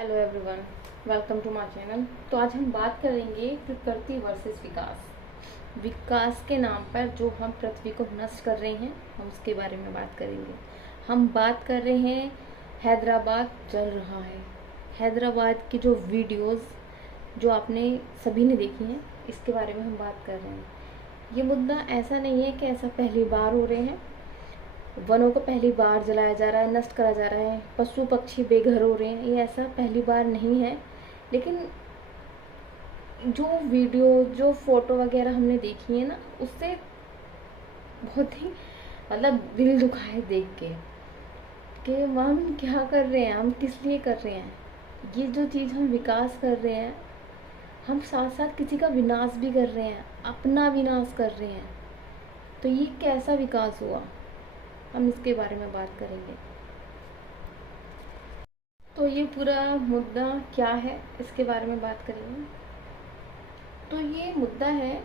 Hello everyone, welcome to my channel. तो आज हम बात करेंगे प्रकृति वर्सेस विकास। विकास के नाम पर जो हम पृथ्वी को नष्ट कर रहे हैं, हम उसके बारे में बात करेंगे। हम बात कर रहे हैं हैदराबाद जल रहा है। हैदराबाद की जो वीडियोस जो आपने सभी ने देखी हैं, इसके बारे में हम बात कर रहे हैं। ये मुद्दा ऐसा नहीं है कि ऐसा पहली बार हो रहे हैं, वनों को पहली बार जलाया जा रहा है, नष्ट करा जा रहा है, पशु पक्षी बेघर हो रहे हैं, ये ऐसा पहली बार नहीं है। लेकिन जो वीडियो जो फोटो वगैरह हमने देखी है ना, उससे बहुत ही दिल दुखा है देख के कि हम क्या कर रहे हैं, हम किस लिए कर रहे हैं। ये जो चीज़ हम विकास कर रहे हैं, हम साथ साथ किसी का विनाश भी कर रहे हैं, अपना विनाश कर रहे हैं। तो ये कैसा विकास हुआ, हम इसके बारे में बात करेंगे। तो ये पूरा मुद्दा क्या है, इसके बारे में बात करेंगे। तो ये मुद्दा है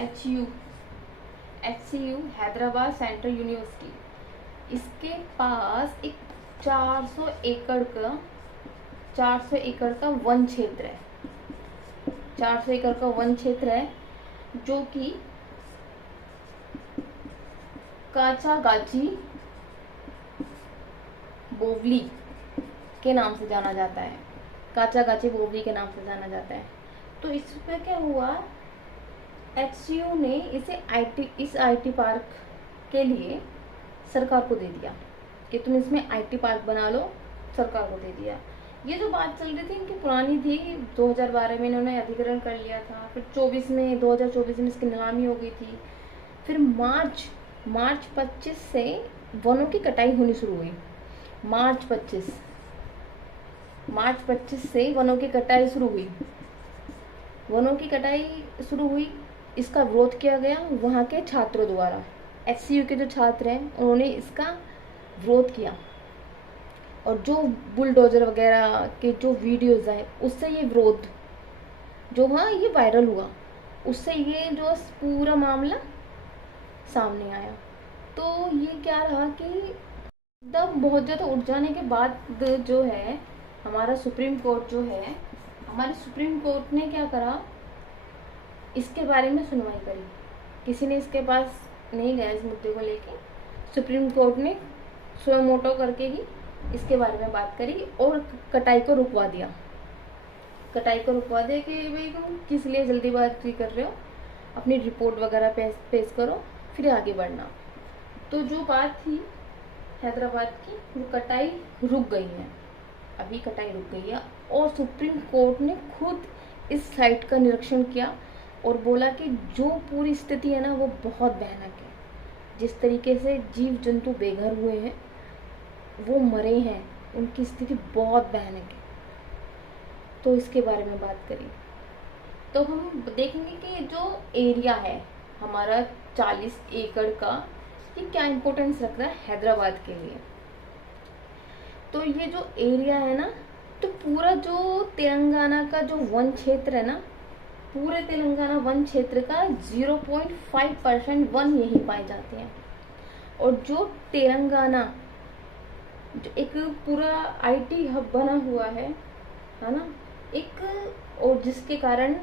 HCU हैदराबाद सेंट्रल यूनिवर्सिटी। इसके पास एक 400 एकड़ का वन क्षेत्र है। 400 एकड़ का वन क्षेत्र है जो कि काचागाची बोवली के नाम से जाना जाता है। काचागाची बोवली के नाम से जाना जाता है। तो इस पर क्या हुआ, HCU ने इस आईटी पार्क के लिए सरकार को दे दिया कि तुम इसमें आईटी पार्क बना लो, सरकार को दे दिया। ये जो बात चल रही थी इनकी पुरानी थी। 2012 में इन्होंने अधिग्रहण कर लिया था, फिर 2024 में इसकी नीलामी हो गई थी। फिर मार्च 25 से वनों की कटाई होनी शुरू हुई। मार्च 25 से वनों की कटाई शुरू हुई। इसका विरोध किया गया वहाँ के छात्रों द्वारा। HCU के जो छात्र हैं उन्होंने इसका विरोध किया, और जो बुलडोजर वगैरह के जो वीडियोज आए उससे ये विरोध जो हुआ, ये वायरल हुआ, उससे ये जो पूरा मामला सामने आया। तो ये क्या रहा कि तब बहुत ज़्यादा उठ जाने के बाद जो है हमारा सुप्रीम कोर्ट ने क्या करा, इसके बारे में सुनवाई करी। किसी ने इसके पास नहीं गया इस मुद्दे को लेके। सुप्रीम कोर्ट ने स्वयं मोटो करके ही इसके बारे में बात करी और कटाई को रुकवा दिया कि भाई तुम किस लिए जल्दीबाजी कर रहे हो, अपनी रिपोर्ट वगैरह पेश करो, फिर आगे बढ़ना। तो जो बात थी हैदराबाद की, वो कटाई रुक गई है, अभी कटाई रुक गई है। और सुप्रीम कोर्ट ने खुद इस साइट का निरीक्षण किया और बोला कि जो पूरी स्थिति है ना, वो बहुत भयानक है। जिस तरीके से जीव जंतु बेघर हुए हैं, वो मरे हैं, उनकी स्थिति बहुत भयानक है। तो इसके बारे में बात करें तो हम देखेंगे कि जो एरिया है हमारा 40 एकड़ का, ये क्या इम्पोर्टेंस रख रहा है हैदराबाद के लिए। तो ये जो एरिया है ना, तो पूरा जो तेलंगाना का जो वन क्षेत्र है ना, पूरे तेलंगाना वन क्षेत्र का 0.5% वन यहीं पाए जाते हैं। और जो तेलंगाना जो एक पूरा आईटी हब बना हुआ है ना, एक, और जिसके कारण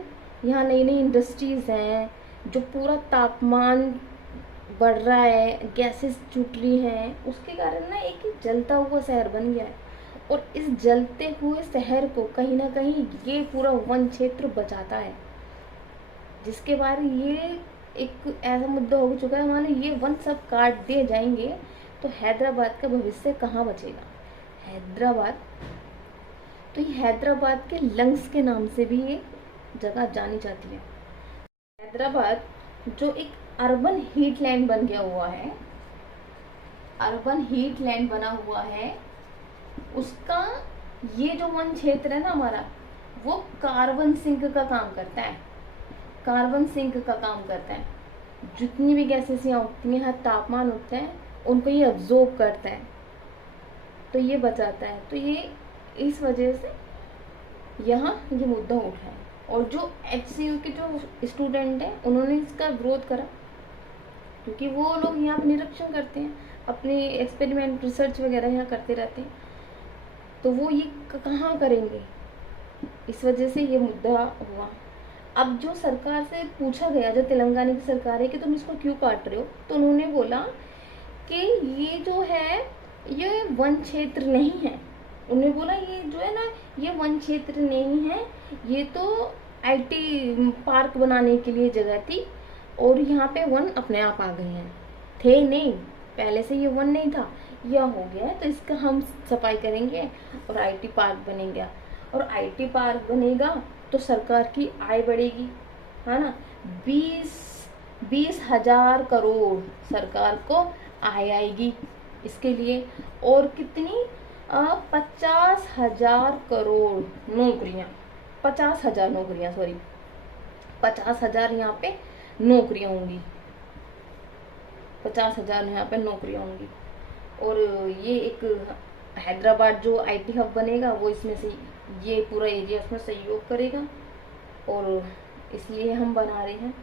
यहाँ नई नई इंडस्ट्रीज हैं, जो पूरा तापमान बढ़ रहा है, गैसेस छूट रही हैं, उसके कारण ना एक जलता हुआ शहर बन गया है। और इस जलते हुए शहर को कहीं ना कहीं ये पूरा वन क्षेत्र बचाता है, जिसके बारे ये एक ऐसा मुद्दा हो चुका है, मान लो ये वन सब काट दिए जाएंगे तो हैदराबाद का भविष्य कहाँ बचेगा। तो ये हैदराबाद के लंग्स के नाम से भी ये जगह जानी जाती है। हैदराबाद जो एक अर्बन हीटलैंड बन गया हुआ है, अर्बन हीटलैंड बना हुआ है, उसका ये जो वन क्षेत्र है ना हमारा, वो कार्बन सिंक का काम करता है। जितनी भी गैसेस यहाँ उठती हैं, तापमान उठता है, उनको ये अब्जॉर्ब करता है, तो ये बचाता है। तो ये इस वजह से यहाँ ये मुद्दा उठा है। और जो HCU के जो स्टूडेंट हैं उन्होंने इसका विरोध करा, क्योंकि वो लोग यहाँ निरीक्षण करते हैं, अपने एक्सपेरिमेंट रिसर्च वगैरह यहाँ करते रहते हैं। तो वो ये कहाँ करेंगे, इस वजह से ये मुद्दा हुआ। अब जो सरकार से पूछा गया, जो तेलंगाना की सरकार है, कि तुम इसको क्यों काट रहे हो, तो उन्होंने बोला कि ये जो है ये वन क्षेत्र नहीं है। उन्होंने बोला ये जो है ना, ये वन क्षेत्र नहीं है, ये तो आईटी पार्क बनाने के लिए जगह थी और यहाँ पे वन अपने आप आ गए हैं, थे नहीं, पहले से ये वन नहीं था, यह हो गया है, तो इसका हम सफाई करेंगे और आईटी पार्क बनेगा। और आईटी पार्क बनेगा तो सरकार की आय बढ़ेगी, है ना। 20,000 करोड़ सरकार को आय आएगी इसके लिए। और कितनी 50,000 करोड़ नौकरियां, 50,000 नौकरियां, सॉरी 50,000 यहाँ पे नौकरियां होंगी, 50,000 यहाँ पे नौकरियां होंगी। और ये एक हैदराबाद जो आईटी हब बनेगा वो इसमें से, ये पूरा एरिया इसमें सहयोग करेगा और इसलिए हम बना रहे हैं।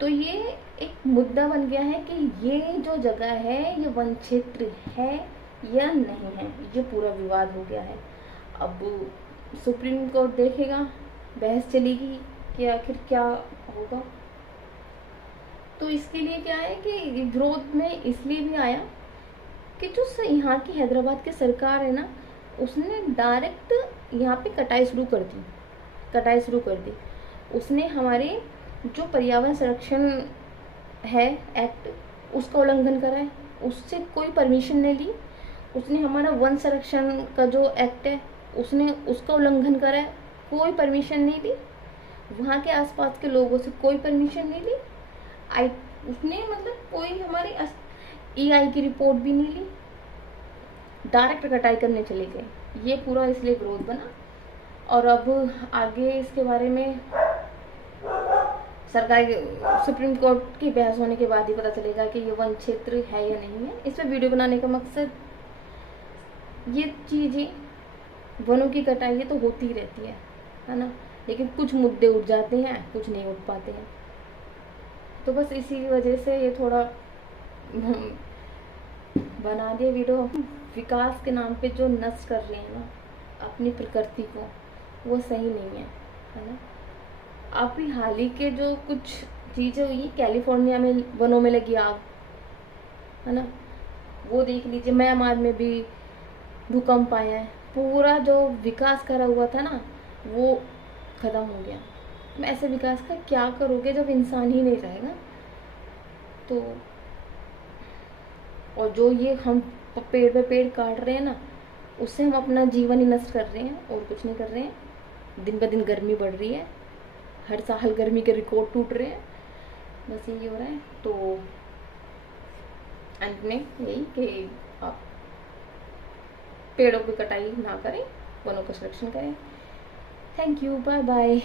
तो ये एक मुद्दा बन गया है कि ये जो जगह है ये वन क्षेत्र है या नहीं है, ये पूरा विवाद हो गया है। अब सुप्रीम कोर्ट देखेगा, बहस चलेगी कि आखिर क्या होगा। तो इसके लिए क्या है कि विरोध में इसलिए भी आया कि जो यहाँ की हैदराबाद की सरकार है ना, उसने डायरेक्ट यहाँ पे कटाई शुरू कर दी। उसने हमारे जो पर्यावरण संरक्षण है एक्ट, उसका उल्लंघन करा है, उससे कोई परमिशन नहीं ली। उसने हमारा वन संरक्षण का जो एक्ट है उसने उसका उल्लंघन करा है, कोई परमिशन नहीं ली। वहाँ के आसपास के लोगों से कोई परमिशन नहीं ली। उसने मतलब कोई हमारी EI की रिपोर्ट भी नहीं ली, डायरेक्ट कटाई करने चले गए। ये पूरा इसलिए विरोध बना। और अब आगे इसके बारे में सरकार, सुप्रीम कोर्ट की बहस होने के बाद ही पता चलेगा कि ये वन क्षेत्र है या नहीं है। इस पर वीडियो बनाने का मकसद, ये चीज़ें वनों की कटाई ये तो होती ही रहती है ना, लेकिन कुछ मुद्दे उठ जाते हैं, कुछ नहीं उठ पाते हैं। तो बस इसी वजह से ये थोड़ा बना दिया वीडियो। विकास के नाम पे जो नष्ट कर रहे हैं ना अपनी प्रकृति को, वो सही नहीं है ना। अभी हाल ही के जो कुछ चीज़ें हुई, कैलिफोर्निया में वनों में लगी आग, है ना, वो देख लीजिए। म्यांमार में भी भूकंप आया है, पूरा जो विकास करा हुआ था ना वो खत्म हो गया। तुम ऐसे विकास का क्या करोगे जब इंसान ही नहीं रहेगा। तो और जो ये हम पेड़ पे पेड़ काट रहे हैं ना, उससे हम अपना जीवन ही नष्ट कर रहे हैं और कुछ नहीं कर रहे हैं। दिन ब दिन गर्मी बढ़ रही है, हर साल गर्मी के रिकॉर्ड टूट रहे हैं, बस यही हो रहा है। तो अंत में यही कि आप पेड़ों की कटाई ना करें, वनों का संरक्षण करें। Thank you, bye bye.